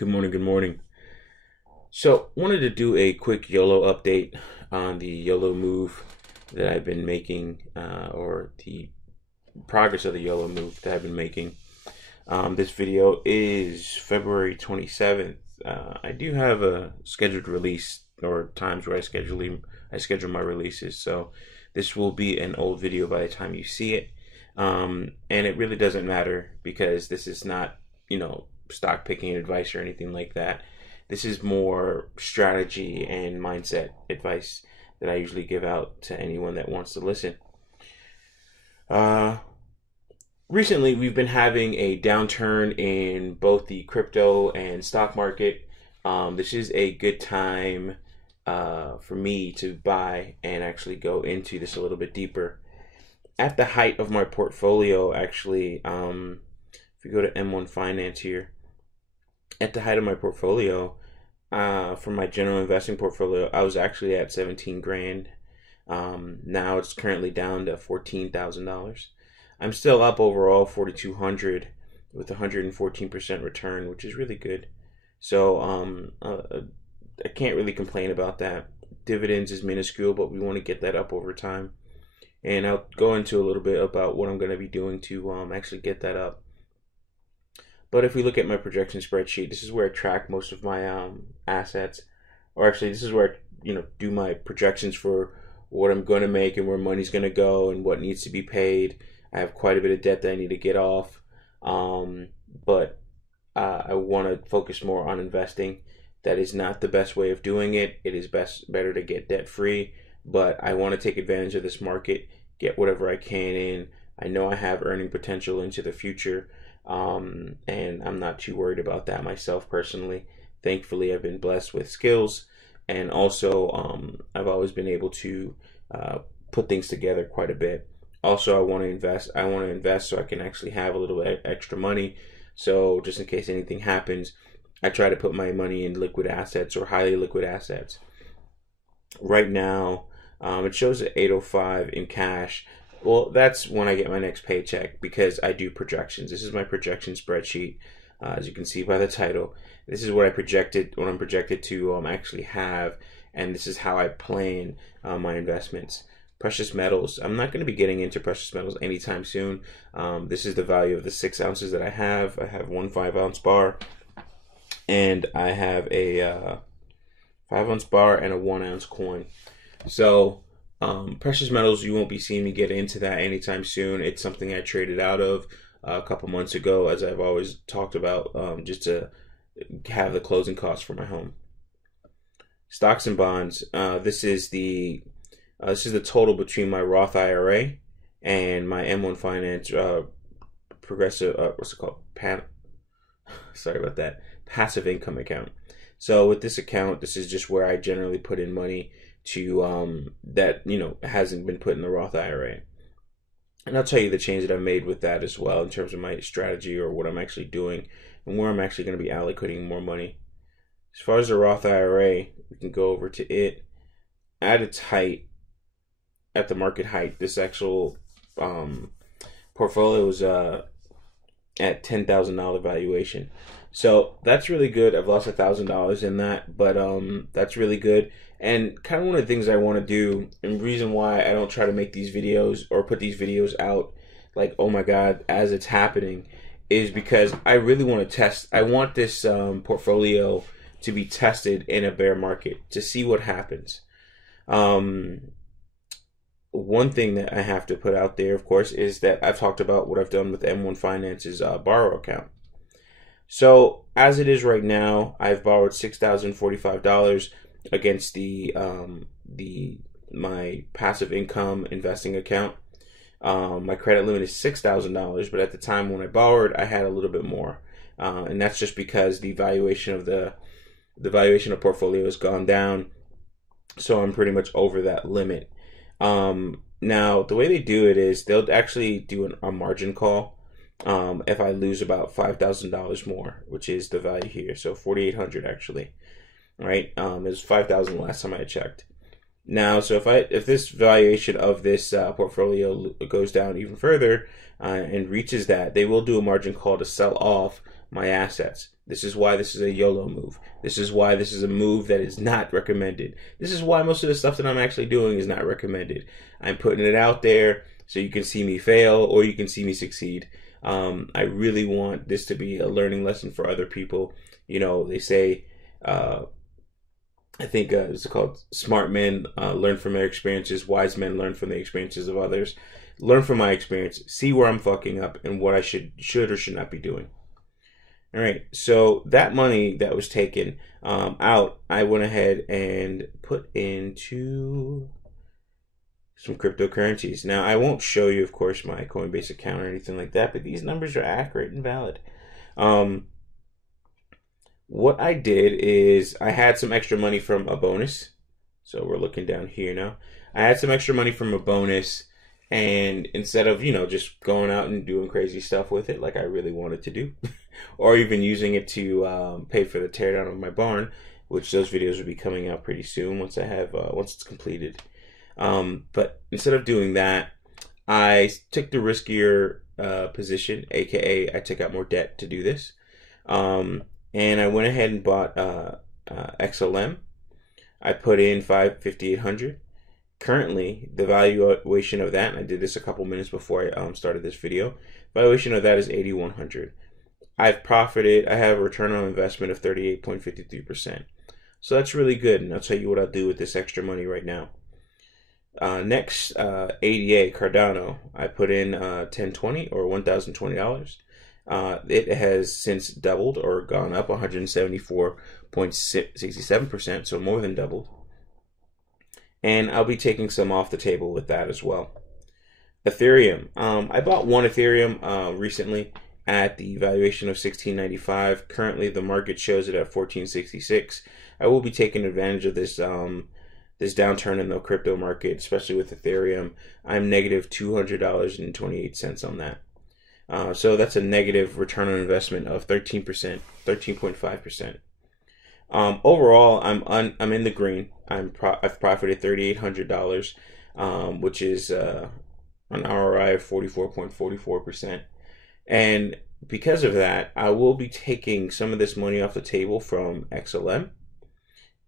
Good morning, good morning. So, wanted to do a quick YOLO update on the YOLO move that I've been making, or the progress of the YOLO move that I've been making. This video is February 27th. I do have a scheduled release, or times where I schedule my releases. So, this will be an old video by the time you see it. And it really doesn't matter because this is not, stock picking advice or anything like that. This is more strategy and mindset advice that I usually give out to anyone that wants to listen. Recently, we've been having a downturn in both the crypto and stock market. This is a good time for me to buy and actually go into this a little bit deeper. At the height of my portfolio, actually, if you go to M1 Finance here, at the height of my portfolio, for my general investing portfolio, I was actually at 17 grand. Now it's currently down to $14,000. I'm still up overall 4,200 with 114% return, which is really good. So I can't really complain about that. Dividends is minuscule, but we want to get that up over time. And I'll go into a little bit about what I'm going to be doing to actually get that up. But if we look at my projection spreadsheet, this is where I track most of my assets. Or actually, this is where I do my projections for what I'm going to make and where money's going to go and what needs to be paid. I have quite a bit of debt that I need to get off. But I want to focus more on investing. That is not the best way of doing it. It is better to get debt free. But I want to take advantage of this market, get whatever I can in. I know I have earning potential into the future. And I'm not too worried about that myself personally. Thankfully, I've been blessed with skills, and also I've always been able to put things together quite a bit. Also, I want to invest. I want to invest so I can actually have a little extra money. So just in case anything happens, I try to put my money in liquid assets or highly liquid assets. Right now, it shows at 805 in cash. Well, that's when I get my next paycheck because I do projections. This is my projection spreadsheet, as you can see by the title. This is what I'm projected to actually have, and this is how I plan my investments. Precious metals. I'm not going to be getting into precious metals anytime soon. This is the value of the 6 ounces that I have. I have one 5-ounce bar, and I have a 5-ounce bar and a 1-ounce coin. So precious metals, you won't be seeing me get into that anytime soon. It's something I traded out of a couple months ago, as I've always talked about, just to have the closing costs for my home. Stocks and bonds. This is the total between my Roth IRA and my M1 Finance progressive. What's it called? Sorry about that. Passive income account. So with this account, this is just where I generally put in money to that hasn't been put in the Roth IRA, and I'll tell you the change that I've made with that as well in terms of my strategy or what I'm actually doing and where I'm actually going to be allocating more money. As far as the Roth IRA, we can go over to it. At its height, at the market height, this actual portfolio was at $10,000 valuation. So that's really good. I've lost $1,000 in that, but that's really good. And kind of one of the things I want to do, and reason why I don't try to make these videos or put these videos out like, oh my God, as it's happening, is because I really want to test. I want this portfolio to be tested in a bear market to see what happens. One thing that I have to put out there, of course, is that I've talked about what I've done with M1 Finance's borrow account. So as it is right now, I've borrowed $6,045 against my passive income investing account. My credit limit is $6,000, but at the time when I borrowed, I had a little bit more, and that's just because the valuation of the valuation of portfolio has gone down, so I'm pretty much over that limit. Now the way they do it is they'll actually do a margin call. If I lose about $5,000 more, which is the value here, so 4,800 actually, right? It was 5,000 last time I checked. Now, so if this valuation of this portfolio goes down even further and reaches that, they will do a margin call to sell off my assets. This is why this is a YOLO move. This is why this is a move that is not recommended. This is why most of the stuff that I'm actually doing is not recommended. I'm putting it out there so you can see me fail or you can see me succeed. I really want this to be a learning lesson for other people. You know, they say, I think it's called smart men learn from their experiences, wise men learn from the experiences of others. Learn from my experience, see where I'm fucking up and what I should or should not be doing. All right, so that money that was taken out, I went ahead and put into some cryptocurrencies. Now, I won't show you, of course, my Coinbase account or anything like that, but these numbers are accurate and valid. What I did is I had some extra money from a bonus. So we're looking down here now. I had some extra money from a bonus, and instead of, you know, just going out and doing crazy stuff with it like I really wanted to do, or even using it to pay for the teardown of my barn, which those videos will be coming out pretty soon once I have once it's completed. But instead of doing that, I took the riskier position, aka I took out more debt to do this. And I went ahead and bought XLM. I put in 5,800. Currently, the valuation of that, and I did this a couple minutes before I started this video, valuation of that is 8,100. I've profited. I have a return on investment of 38.53%. So that's really good, and I'll tell you what I'll do with this extra money right now. Next, ADA Cardano, I put in 1020 or $1,020. It has since doubled or gone up 174.67%, so more than doubled. And I'll be taking some off the table with that as well. Ethereum, I bought one Ethereum recently at the valuation of $16.95. Currently, the market shows it at $14.66. I will be taking advantage of this this downturn in the crypto market, especially with Ethereum. I'm negative $200.28 on that. So that's a negative return on investment of 13%, 13.5%. Overall, I'm in the green. I've profited $3,800, which is an ROI of 44.44%. And because of that, I will be taking some of this money off the table from XLM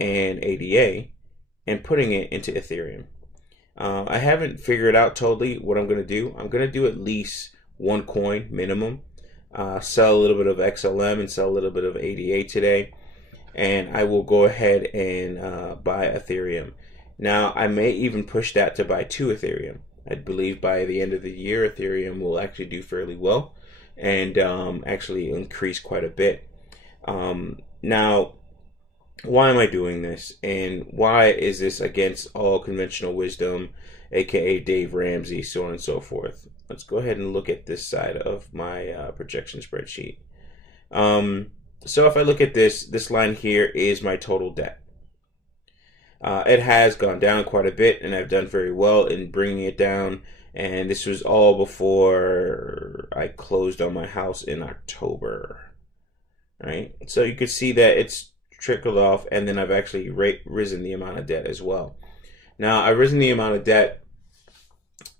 and ADA and putting it into Ethereum. I haven't figured out totally what I'm going to do. I'm going to do at least one coin minimum, sell a little bit of XLM and sell a little bit of ADA today, and I will go ahead and buy Ethereum. Now, I may even push that to buy 2 Ethereum. I believe by the end of the year, Ethereum will actually do fairly well and actually increase quite a bit. Now, why am I doing this, and why is this against all conventional wisdom, aka Dave Ramsey, so on and so forth? Let's go ahead and look at this side of my projection spreadsheet. So if I look at this line here is my total debt. It has gone down quite a bit, and I've done very well in bringing it down. And this was all before I closed on my house in October. Right? So you could see that it's trickled off, and then I've actually risen the amount of debt as well. Now, I've risen the amount of debt,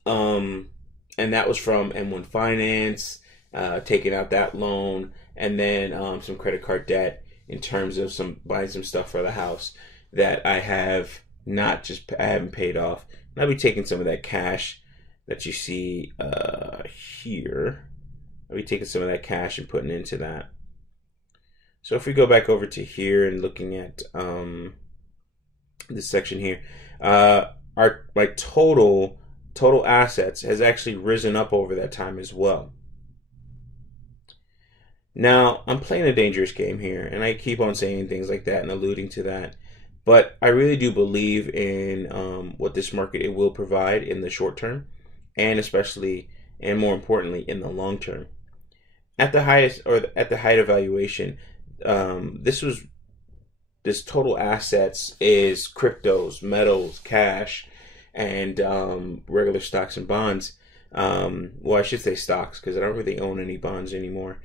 and that was from M1 Finance, taking out that loan, and then some credit card debt in terms of buying some stuff for the house that I haven't paid off. And I'll be taking some of that cash that you see here. I'll be taking some of that cash and putting into that. So if we go back over to here and looking at this section here, my total assets has actually risen up over that time as well. Now, I'm playing a dangerous game here, and I keep on saying things like that and alluding to that, but I really do believe in what this market it will provide in the short term, and especially, and more importantly, in the long term. At the highest, or at the height of valuation, this total assets is cryptos, metals, cash, and regular stocks and bonds. Well, I should say stocks, because I don't really own any bonds anymore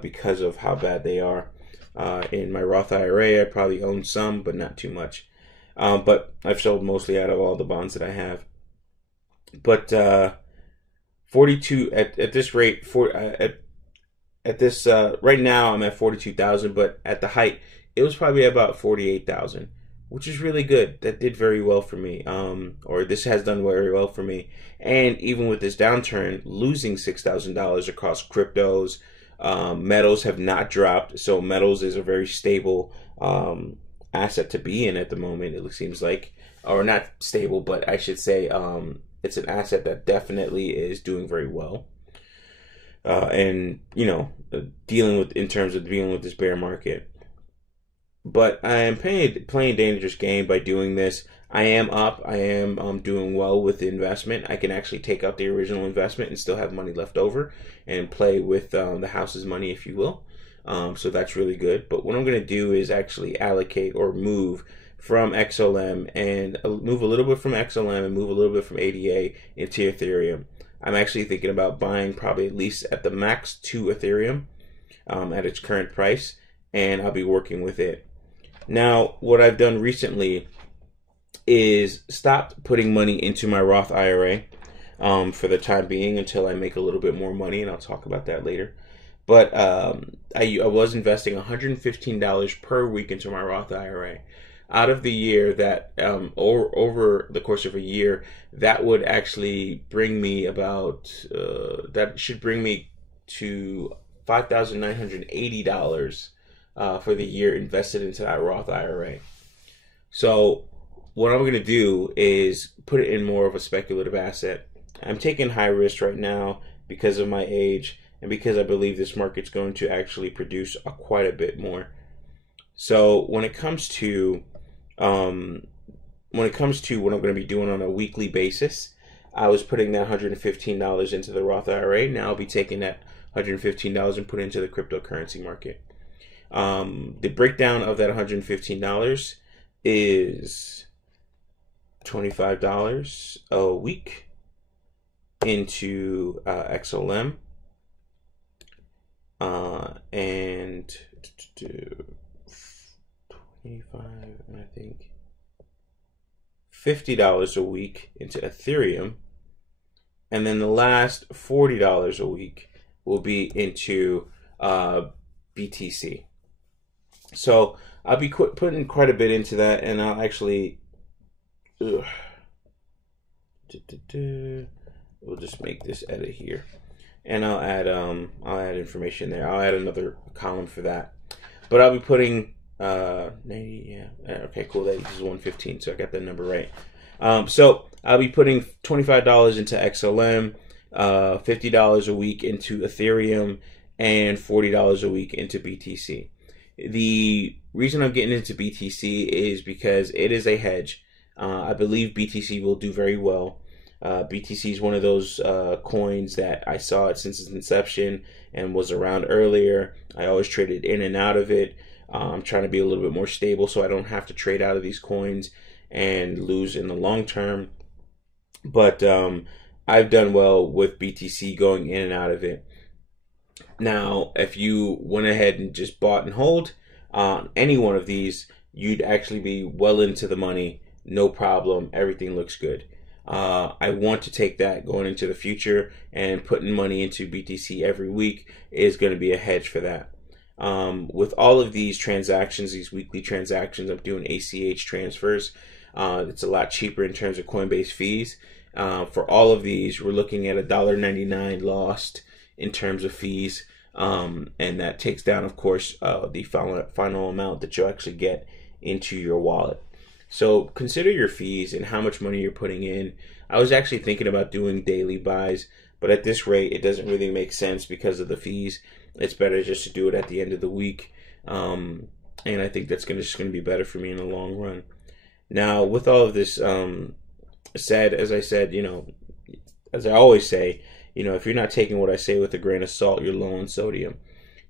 because of how bad they are. In my Roth IRA, I probably own some, but not too much. But I've sold mostly out of all the bonds that I have. But 42 at this rate, at this right now I'm at 42,000, but at the height it was probably about 48,000, which is really good. That did very well for me. Or this has done very well for me. And even with this downturn, losing $6,000 across cryptos, metals have not dropped. So metals is a very stable asset to be in at the moment. It seems like, or not stable, but I should say it's an asset that definitely is doing very well. And you know, dealing with in terms of dealing with this bear market. But I am playing a dangerous game by doing this. I am up. I am doing well with the investment. I can actually take out the original investment and still have money left over and play with the house's money, if you will. So that's really good. But what I'm going to do is actually allocate or move from XLM and move a little bit from XLM and move a little bit from ADA into Ethereum. I'm actually thinking about buying probably at least at the max 2 Ethereum at its current price, and I'll be working with it. Now, what I've done recently is stopped putting money into my Roth IRA for the time being until I make a little bit more money, and I'll talk about that later. But I was investing $115 per week into my Roth IRA. Out of the year, that over the course of a year, that would actually bring me about that should bring me to $5,980 for the year invested into that Roth IRA. So what I'm going to do is put it in more of a speculative asset. I'm taking high risk right now because of my age and because I believe this market's going to actually produce quite a bit more. So when it comes to what I'm going to be doing on a weekly basis, I was putting that $115 into the Roth IRA. Now I'll be taking that $115 and put it into the cryptocurrency market. The breakdown of that $115 is $25 a week into XLM and 25, I think $50 a week into Ethereum, and then the last $40 a week will be into BTC. So I'll be putting quite a bit into that, and I'll actually we'll just make this edit here, and I'll add information there. I'll add another column for that, but I'll be putting 90, yeah, okay, cool. That is 115, so I got that number right. So I'll be putting $25 into XLM, $50 a week into Ethereum, and $40 a week into BTC. The reason I'm getting into BTC is because it is a hedge. I believe BTC will do very well. BTC is one of those coins that I saw it since its inception and was around earlier. I always traded in and out of it. I'm trying to be a little bit more stable so I don't have to trade out of these coins and lose in the long term. But I've done well with BTC going in and out of it. Now, if you went ahead and just bought and hold on any one of these, you'd actually be well into the money, no problem. Everything looks good. I want to take that going into the future, and putting money into BTC every week is going to be a hedge for that. With all of these transactions, these weekly transactions, I'm doing ACH transfers. It's a lot cheaper in terms of Coinbase fees. For all of these, we're looking at $1.99 lost in terms of fees. And that takes down, of course, the final amount that you'll actually get into your wallet. So consider your fees and how much money you're putting in. I was actually thinking about doing daily buys, but at this rate, it doesn't really make sense because of the fees. It's better just to do it at the end of the week. And I think that's just going to be better for me in the long run. Now, with all of this said, as I said, as I always say, if you're not taking what I say with a grain of salt, you're low on sodium.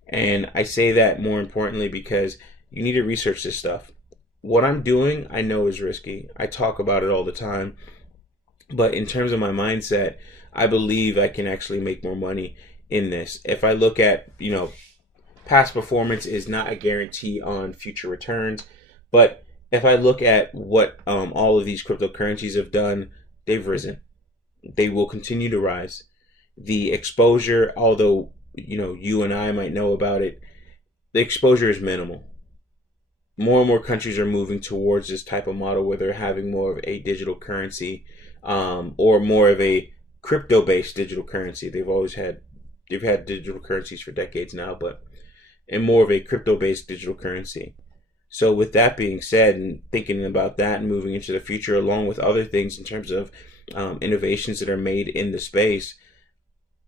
And I say that more importantly because you need to research this stuff. What I'm doing, I know is risky. I talk about it all the time. But in terms of my mindset, I believe I can actually make more money in this. If I look at, past performance is not a guarantee on future returns. But if I look at what all of these cryptocurrencies have done, they've risen. They will continue to rise. The exposure, although you and I might know about it, the exposure is minimal. More and more countries are moving towards this type of model where they're having more of a digital currency, or more of a crypto-based digital currency. They've had digital currencies for decades now, but and more of a crypto-based digital currency. So with that being said, and thinking about that and moving into the future, along with other things in terms of innovations that are made in the space,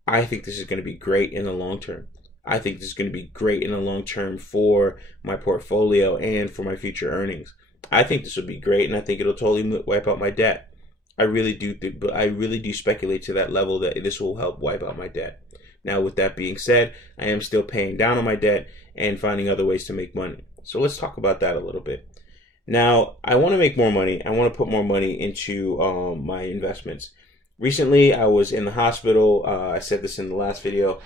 I think this is going to be great in the long term. I think this is going to be great in the long term for my portfolio and for my future earnings. I think this will be great, and I think it'll totally wipe out my debt. I really do, but I really do speculate to that level that this will help wipe out my debt. Now, with that being said, I am still paying down on my debt and finding other ways to make money. So let's talk about that a little bit. Now, I want to make more money. I want to put more money into my investments. Recently, I was in the hospital. I said this in the last video,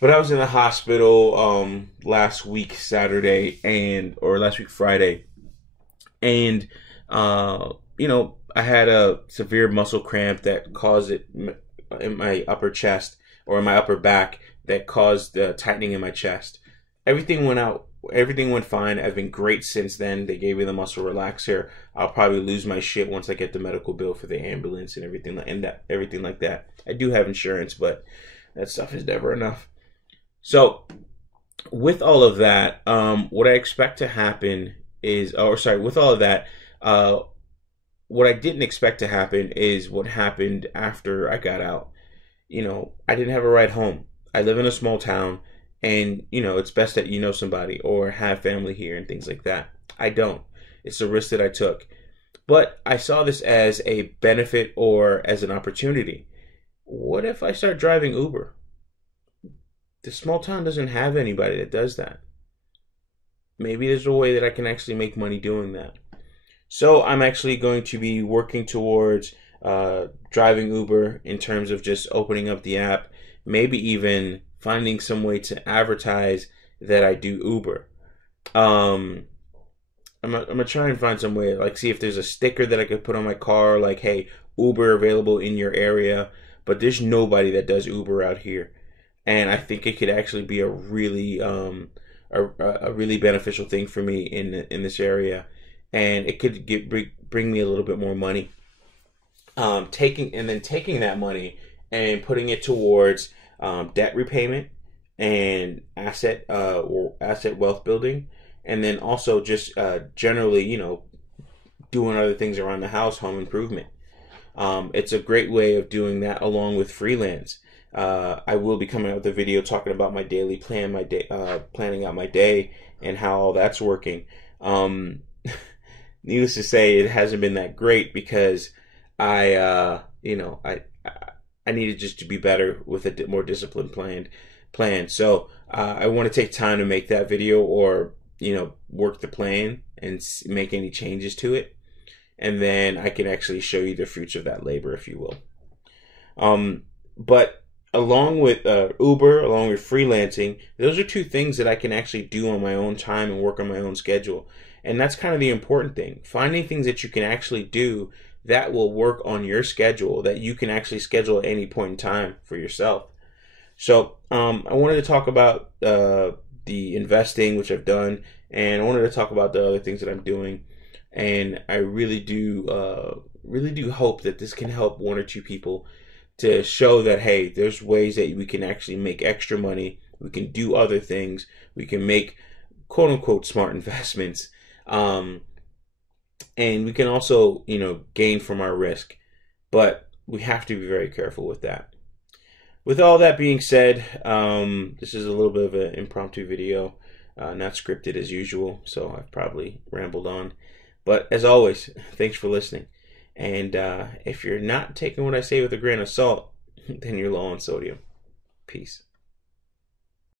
but I was in the hospital last week Saturday or last week Friday, and I had a severe muscle cramp that caused it in my upper chest or in my upper back that caused the tightening in my chest. Everything went out. Everything went fine. I've been great since then. They gave me the muscle relaxer. I'll probably lose my shit once I get the medical bill for the ambulance and everything like that. I do have insurance, but that stuff is never enough. So with all of that, what I expect to happen is, with all of that, what I didn't expect to happen is what happened after I got out. I didn't have a ride home. I live in a small town. And, it's best that you know somebody or have family here and things like that. I don't. It's a risk that I took. But I saw this as a benefit or as an opportunity. What if I start driving Uber? The small town doesn't have anybody that does that. Maybe there's a way that I can actually make money doing that. So I'm actually going to be working towards driving Uber in terms of just opening up the app, maybe even finding some way to advertise that I do Uber. I'm gonna try and find some way, like see if there's a sticker that I could put on my car, like, hey, Uber available in your area. But there's nobody that does Uber out here, and I think it could actually be a really beneficial thing for me in this area, and it could bring me a little bit more money. Taking that money and putting it towards debt repayment and asset wealth building, and then also just generally, doing other things around the house, home improvement. It's a great way of doing that along with freelance. I will be coming out with a video talking about my daily plan, planning out my day and how all that's working. Needless to say, it hasn't been that great because I needed just to be better with a more disciplined plan. So I want to take time to make that video, or work the plan and make any changes to it, and then I can actually show you the fruits of that labor, if you will. But along with Uber, along with freelancing, those are two things that I can actually do on my own time and work on my own schedule. And that's kind of the important thing. Finding things that you can actually do that will work on your schedule, that you can actually schedule at any point in time for yourself. So I wanted to talk about the investing, which I've done, and I wanted to talk about the other things that I'm doing. And I really do hope that this can help one or two people to show that, hey, there's ways that we can actually make extra money. We can do other things. We can make quote unquote smart investments. And we can also, gain from our risk. But we have to be very careful with that. With all that being said, this is a little bit of an impromptu video, not scripted as usual, so I've probably rambled on. But as always, thanks for listening. And if you're not taking what I say with a grain of salt, then you're low on sodium. Peace.